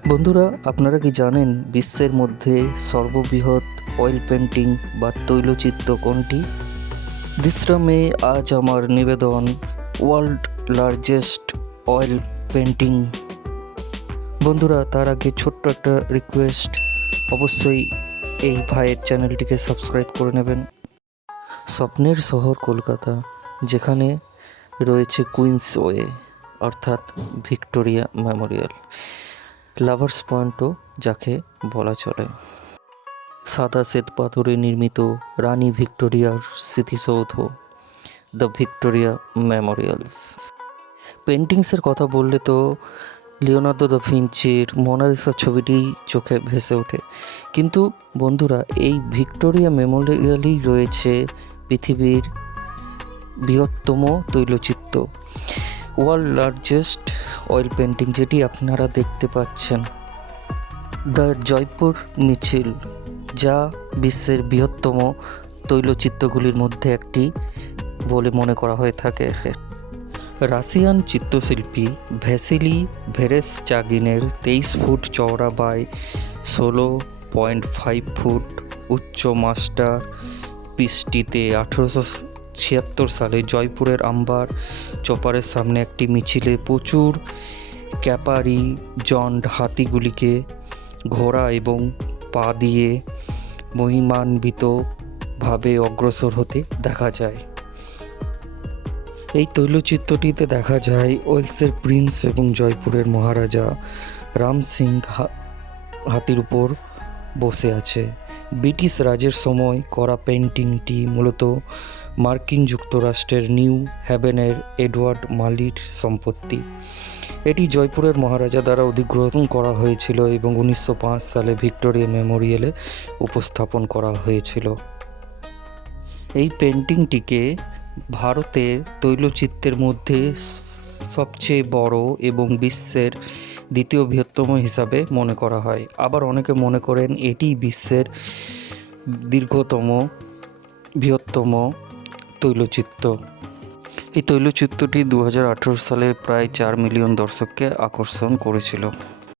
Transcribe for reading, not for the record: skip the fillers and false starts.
বন্ধুরা, আপনারা কি জানেন বিশ্বের মধ্যে সর্ববৃহৎ অয়েল পেন্টিং বা তৈলচিত্র কোনটি? বিশ্রামে আজ আমার নিবেদন ওয়ার্ল্ড লার্জেস্ট অয়েল পেন্টিং। বন্ধুরা, তার আগে ছোট্ট একটা রিকোয়েস্ট, অবশ্যই এই ভাইয়ের চ্যানেলটিকে সাবস্ক্রাইব করে নেবেন। স্বপ্নের শহর কলকাতা, যেখানে রয়েছে কুইন্সওয়ে অর্থাৎ ভিক্টোরিয়া মেমোরিয়াল, লাভার্স পয়েন্টও যাকে বলা চলে। সাদা শ্বেত পাথরে নির্মিত রানী ভিক্টোরিয়ার স্মৃতিসৌধ, দ্য ভিক্টোরিয়া মেমোরিয়ালস। পেন্টিংসের কথা বললে তো লিওনার্দো দ্য ভিঞ্চির মোনালিসা ছবিটি চোখে ভেসে ওঠে, কিন্তু বন্ধুরা, এই ভিক্টোরিয়া মেমোরিয়ালই রয়েছে পৃথিবীর বৃহত্তম তৈলচিত্র, ওয়ার্ল্ড লার্জেস্ট অয়েল পেন্টিং, যেটি আপনারা দেখতে পাচ্ছেন, দ্য জয়পুর মিছিল, যা বিশ্বের বৃহত্তম তৈলচিত্রগুলির মধ্যে একটি বলে মনে করা হয়ে থাকে। রাশিয়ান চিত্রশিল্পী ভ্যাসিলি ভেরেসচাগিনের 23 ফুট চওড়া বাই 16.5 ফুট উচ্চ মাস্টার পিসটিতে 1876 সালে জয়পুরের আম্বার চপারের সামনে একটি মিছিলে প্রচুর ক্যাপারিজন্ড হাতিগুলিকে ঘোড়া এবং পা দিয়ে মহিমান্বিতভাবে অগ্রসর হতে দেখা যায়। এই তৈলচিত্রটিতে দেখা যায় ওয়েলসের প্রিন্স এবং জয়পুরের মহারাজা রাম সিং হাতির উপর বসে আছে। ব্রিটিশ রাজের সময় করা পেন্টিংটি মূলত মার্কিন যুক্তরাষ্ট্রের নিউ হ্যাভেনের এডওয়ার্ড মালির সম্পত্তি। এটি জয়পুরের মহারাজা দ্বারা অধিগ্রহণ করা হয়েছিল এবং 1905 সালে ভিক্টোরিয়া মেমোরিয়ালে উপস্থাপন করা হয়েছিল। এই পেন্টিংটিকে ভারতের তৈলচিত্রের মধ্যে সবচেয়ে বড় এবং বিশ্বের দ্বিতীয় বৃহত্তম হিসাবে মনে করা হয়। আবার অনেকে মনে করেন এটি বিশ্বের দীর্ঘতম বৃহত্তম তৈলচিত্র। এই তৈলচিত্রটি 2018 সালে প্রায় 4 মিলিয়ন দর্শককে আকর্ষণ করেছিল।